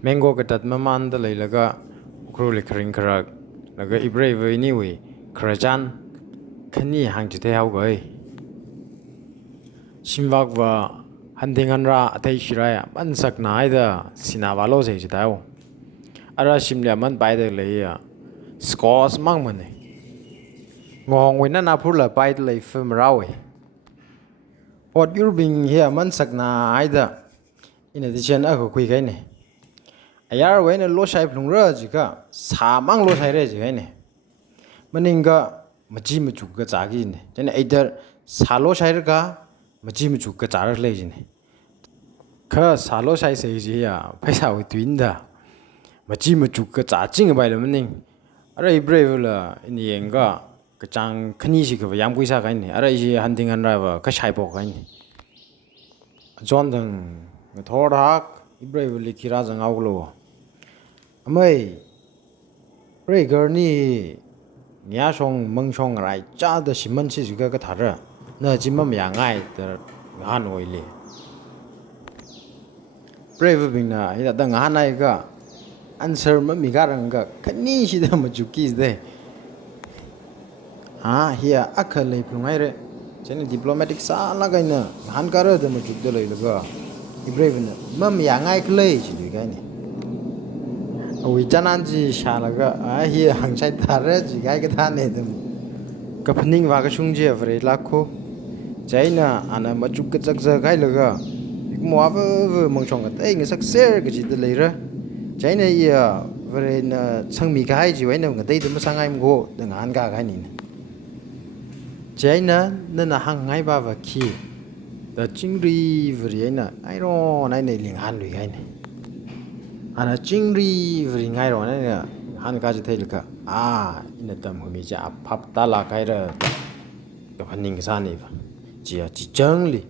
Mango ka tat maman da lay laga ukro le kring krak laga ibre ve ni we krajan khani hang chite hau goi simwak wa handingan ra atai shiraya man sak na aida sinawalo se chitao ara simля man bai da lay ya scores mang man ngong we na phur la bai da lay film rawe what you're being here man sak na aida in addition a ko kui kai ne ayar we na lo sai plung ra ji ka sa mang lo sai re ji kai ne maninga maji mu chu ga cha gi ne chen either sa lo sai ra ka maji mu chu ga cha ra le ji ne ka sa lo sai se ji ya paisa we twin da maji mu chu ga cha jing bai le maning ara I brave la in yeng ga ka chang khani si ga yam gui sa kai ne ara ji hunting an ra ba ka sai bo kai ne John dang thor hak I brave li kira jang au lo amai pre girl ni nya song meng song rai cha da siman si ga ka thara na ji mam ya ngai da ngan oi le brave bing na ida da ngan nai ga answer ma mi ga rang ga khani si da ma ju ki de ha here akale plungai re chen diplomatic sa la ga na han ka ra da ma ju de le ga I brave na mam ya ngai klei ji li ga ni wi chanan ji sha la ga a hi hang chai tar ra ji gai ka tha ne dum ka phning wa ka sung je vre la kho chaina ana ma chu ka chak za gai la ga mo wa ve mong chong ka tai nga sak ser ka ji de le ra chaina ya vre na sang mi gai ji wai na nga dai dum sang ai mo da ngan ga gai ni chaina na na hang ngai ba va ki da chingri vre na ai ro nai nei ling han lui gai ni ana chingri vri ngai ro na han ka ji thai ka a ina tam hu mi ja phap ta la kai ra to haning sa ni ba ji a ji chang li